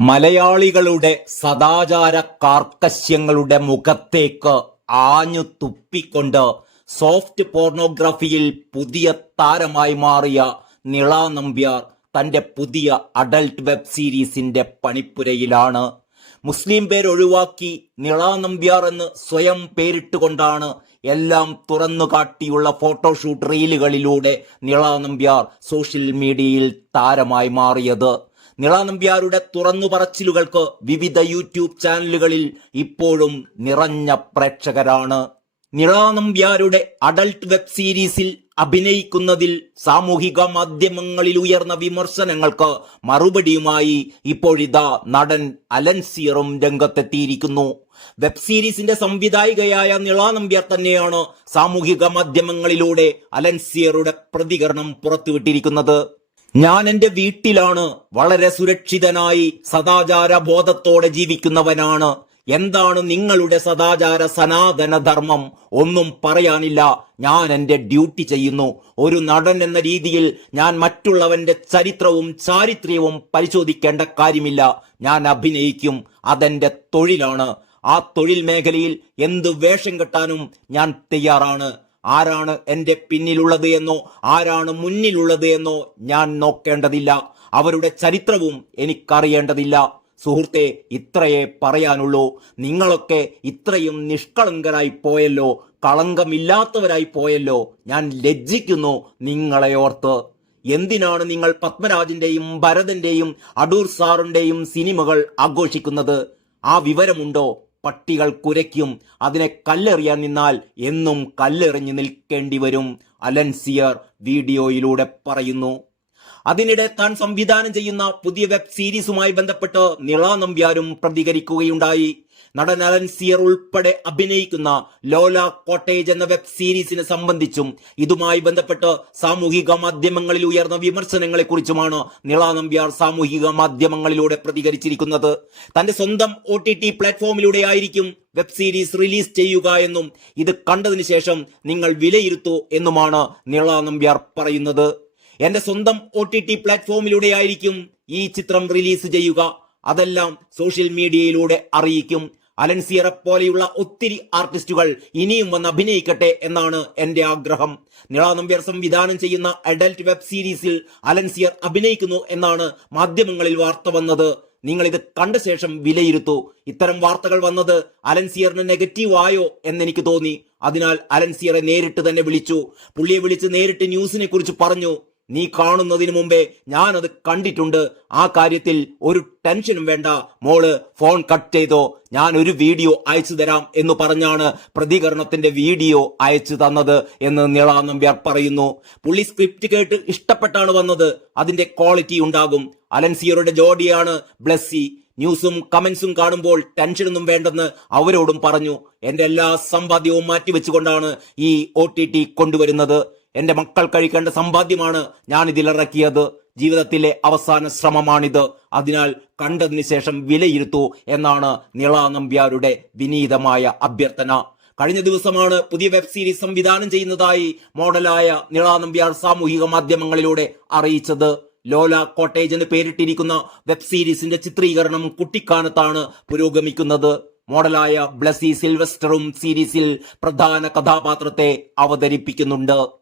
മലയാളികളുടെ സദാചാര കാർക്കശ്യങ്ങളുടെ മുഖത്തേക്ക് ആഞ്ഞു തുപ്പിക്കൊണ്ട് സോഫ്റ്റ് പോർണോഗ്രഫിയിൽ പുതിയ താരമായി മാറിയ നിള നമ്പ്യാർ തന്റെ പുതിയ അഡൽട്ട് വെബ് സീരീസിന്റെ പണിപ്പുരയിലാണ്. മുസ്ലിം പേരൊഴിവാക്കി നിള നമ്പ്യാർ എന്ന് സ്വയം പേരിട്ടുകൊണ്ടാണ് എല്ലാം തുറന്നു കാട്ടിയുള്ള ഫോട്ടോഷൂട്ട് റീലുകളിലൂടെ നിള നമ്പ്യാർ സോഷ്യൽ മീഡിയയിൽ താരമായി മാറിയത്. നിള നമ്പ്യാരുടെ തുറന്നു പറച്ചിലുകൾക്ക് വിവിധ യൂട്യൂബ് ചാനലുകളിൽ ഇപ്പോഴും നിറഞ്ഞ പ്രേക്ഷകരാണ്. നിള നമ്പ്യാരുടെ അഡൽട്ട് വെബ് സീരീസിൽ അഭിനയിക്കുന്നതിൽ സാമൂഹിക മാധ്യമങ്ങളിൽ ഉയർന്ന വിമർശനങ്ങൾക്ക് മറുപടിയുമായി ഇപ്പോഴിതാ നടൻ അലൻസിയറും രംഗത്തെത്തിയിരിക്കുന്നു. വെബ് സീരീസിന്റെ സംവിധായികയായ നിള നമ്പ്യാർ തന്നെയാണ് സാമൂഹിക മാധ്യമങ്ങളിലൂടെ അലൻസിയറുടെ പ്രതികരണം പുറത്തുവിട്ടിരിക്കുന്നത്. ഞാൻ എന്റെ വീട്ടിലാണ്, വളരെ സുരക്ഷിതനായി സദാചാര ബോധത്തോടെ ജീവിക്കുന്നവനാണ്. എന്താണ് നിങ്ങളുടെ സദാചാര സനാതന ധർമ്മം? ഒന്നും പറയാനില്ല. ഞാൻ എന്റെ ഡ്യൂട്ടി ചെയ്യുന്നു. ഒരു നടൻ എന്ന രീതിയിൽ ഞാൻ മറ്റുള്ളവന്റെ ചരിത്രവും ചാരിത്ര്യവും പരിശോധിക്കേണ്ട കാര്യമില്ല. ഞാൻ അഭിനയിക്കും, അതെന്റെ തൊഴിലാണ്. ആ തൊഴിൽ മേഖലയിൽ എന്ത് വേഷം കെട്ടാനും ഞാൻ തയ്യാറാണ്. ആരാണ് എന്റെ പിന്നിലുള്ളത് എന്നോ ആരാണ് മുന്നിലുള്ളത് എന്നോ ഞാൻ നോക്കേണ്ടതില്ല. അവരുടെ ചരിത്രവും എനിക്കറിയേണ്ടതില്ല. സുഹൃത്തെ, ഇത്രയേ പറയാനുള്ളൂ. നിങ്ങളൊക്കെ ഇത്രയും നിഷ്കളങ്കരായി പോയല്ലോ, കളങ്കമില്ലാത്തവരായി പോയല്ലോ. ഞാൻ ലജ്ജിക്കുന്നു നിങ്ങളെ ഓർത്ത്. എന്തിനാണ് നിങ്ങൾ പത്മരാജന്റെയും ഭരതന്റെയും അടൂർ സാറിന്റെയും സിനിമകൾ ആഘോഷിക്കുന്നത്? ആ വിവരമുണ്ടോ? പട്ടികൾ കുരയ്ക്കും. അതിനെ കല്ലെറിയാൻ നിന്നാൽ എന്നും കല്ലെറിഞ്ഞു നിൽക്കേണ്ടി വരും, അലൻസിയർ വീഡിയോയിലൂടെ പറയുന്നു. അതിനിടെ താൻ സംവിധാനം ചെയ്യുന്ന പുതിയ വെബ് സീരീസുമായി ബന്ധപ്പെട്ട് നിള നമ്പ്യാരും പ്രതികരിക്കുകയുണ്ടായി. നടൻ അലൻസിയർ ഉൾപ്പെടെ അഭിനയിക്കുന്ന ലോല കോട്ടേജ് എന്ന വെബ് സീരീസിനെ സംബന്ധിച്ചും ഇതുമായി ബന്ധപ്പെട്ട് സാമൂഹിക മാധ്യമങ്ങളിൽ ഉയർന്ന വിമർശനങ്ങളെ കുറിച്ചുമാണ് നിള നമ്പ്യാർ സാമൂഹിക മാധ്യമങ്ങളിലൂടെ പ്രതികരിച്ചിരിക്കുന്നത്. തന്റെ സ്വന്തം OTT പ്ലാറ്റ്ഫോമിലൂടെ ആയിരിക്കും വെബ് സീരീസ് റിലീസ് ചെയ്യുക എന്നും ഇത് കണ്ടതിന് ശേഷം നിങ്ങൾ വിലയിരുത്തൂ എന്നുമാണ് നിള നമ്പ്യാർ പറയുന്നത്. എന്റെ സ്വന്തം OTT പ്ലാറ്റ്ഫോമിലൂടെ ആയിരിക്കും ഈ ചിത്രം റിലീസ് ചെയ്യുക. അതെല്ലാം സോഷ്യൽ മീഡിയയിലൂടെ അറിയിക്കും. അലൻസിയറെ പോലെയുള്ള ഒത്തിരി ആർട്ടിസ്റ്റുകൾ ഇനിയും വന്ന് അഭിനയിക്കട്ടെ എന്നാണ് എന്റെ ആഗ്രഹം. നിള നമ്പ്യാർ സംവിധാനം ചെയ്യുന്ന അഡൽട്ട് വെബ് സീരീസിൽ അലൻസിയർ അഭിനയിക്കുന്നു എന്നാണ് മാധ്യമങ്ങളിൽ വാർത്ത വന്നത്. നിങ്ങൾ ഇത് കണ്ട ശേഷം വിലയിരുത്തൂ. ഇത്തരം വാർത്തകൾ വന്നത് അലൻസിയറിന് നെഗറ്റീവ് ആയോ എന്നെനിക്ക് തോന്നി. അതിനാൽ അലൻസിയറെ നേരിട്ട് തന്നെ വിളിച്ചു. പുള്ളിയെ വിളിച്ച് നേരിട്ട് ന്യൂസിനെ കുറിച്ച് പറഞ്ഞു. നീ കാണുന്നതിന് മുമ്പേ ഞാനത് കണ്ടിട്ടുണ്ട്. ആ കാര്യത്തിൽ ഒരു ടെൻഷനും വേണ്ട. മോള് ഫോൺ കട്ട് ചെയ്തോ, ഞാൻ ഒരു വീഡിയോ അയച്ചു തരാം എന്ന് പറഞ്ഞാണ് പ്രതികരണത്തിന്റെ വീഡിയോ അയച്ചു തന്നത് എന്ന് നിള നമ്പ്യാർ പറയുന്നു. പുള്ളി സ്ക്രിപ്റ്റ് കേട്ട് ഇഷ്ടപ്പെട്ടാണ് വന്നത്. അതിന്റെ ക്വാളിറ്റി ഉണ്ടാകും. അലൻസിയറുടെ ജോഡിയാണ് ബ്ലെസ്സി. ന്യൂസും കമന്റ്സും കാണുമ്പോൾ ടെൻഷനൊന്നും വേണ്ടെന്ന് അവരോടും പറഞ്ഞു. എന്റെ എല്ലാ സമ്പാദ്യവും മാറ്റിവെച്ചുകൊണ്ടാണ് ഈ OTT കൊണ്ടുവരുന്നത്. എന്റെ മക്കൾ കഴിക്കേണ്ട സമ്പാദ്യമാണ് ഞാൻ ഇതിലിറക്കിയത്. ജീവിതത്തിലെ അവസാന ശ്രമമാണിത്. അതിനാൽ കണ്ടതിന് ശേഷം വിലയിരുത്തൂ എന്നാണ് നിള നമ്പ്യാരുടെ വിനീതമായ അഭ്യർത്ഥന. കഴിഞ്ഞ ദിവസമാണ് പുതിയ വെബ് സീരീസ് സംവിധാനം ചെയ്യുന്നതായി മോഡലായ നിള നമ്പ്യാർ സാമൂഹിക മാധ്യമങ്ങളിലൂടെ അറിയിച്ചത്. ലോല കോട്ടേജ് എന്ന് പേരിട്ടിരിക്കുന്ന വെബ് സീരീസിന്റെ ചിത്രീകരണം കുട്ടിക്കാനത്താണ് പുരോഗമിക്കുന്നത്. മോഡലായ ബ്ലെസ്സി സിൽവസ്റ്ററും സീരീസിൽ പ്രധാന കഥാപാത്രത്തെ അവതരിപ്പിക്കുന്നുണ്ട്.